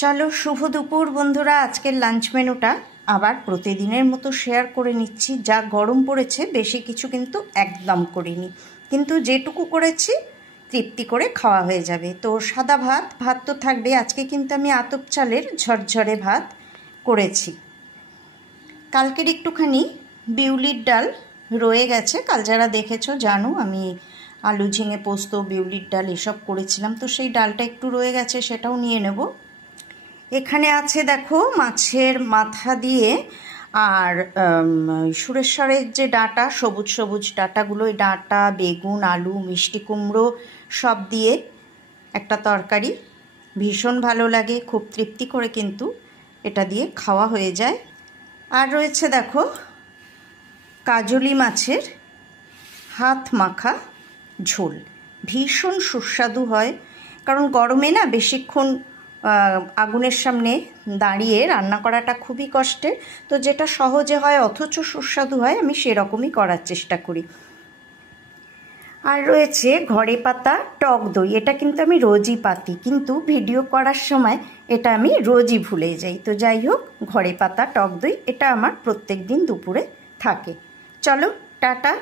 চলো শুভ দুপুর বন্ধুরা। আজকের লাঞ্চ মেনুটা আবার প্রতিদিনের মতো শেয়ার করে নিচ্ছি। যা গরম পড়েছে বেশি কিছু কিন্তু একদম করিনি, কিন্তু যেটুকু করেছি তৃপ্তি করে খাওয়া হয়ে যাবে। তো সাদা ভাত তো থাকবে। আজকে কিন্তু আমি আতপ চালের ঝরঝরে ভাত করেছি। কালকের একটুখানি বিউলির ডাল রয়ে গেছে, কাল যারা দেখেছো জানো আমি আলু ঝিঙে পোস্ত বিউলির ডাল এসব করেছিলাম, তো সেই ডালটা একটু রয়ে গেছে, সেটাও নিয়ে নেব। এখানে আছে দেখো মাছের মাথা দিয়ে আর সুরেশ্বরের যে ডাঁটা, সবুজ সবুজ ডাঁটাগুলো, ওই ডাঁটা, বেগুন, আলু, মিষ্টি কুমড়ো সব দিয়ে একটা তরকারি। ভীষণ ভালো লাগে, খুব তৃপ্তি করে কিন্তু এটা দিয়ে খাওয়া হয়ে যায়। আর রয়েছে দেখো কাজলি মাছের হাত মাখা ঝোল, ভীষণ সুস্বাদু হয়। কারণ গরমে না বেশিক্ষণ আগুনের সামনে দাঁড়িয়ে রান্না করাটা খুবই কষ্টের, তো যেটা সহজে হয় অথচ সুস্বাদু হয় আমি সেরকমই করার চেষ্টা করি। আর রয়েছে ঘরে পাতা টক দই, এটা কিন্তু আমি রোজই পাতি, কিন্তু ভিডিও করার সময় এটা আমি রোজই ভুলে যাই। তো যাই হোক, ঘরে পাতা টক দই এটা আমার প্রত্যেক দিন দুপুরে থাকে। চলো টাটা।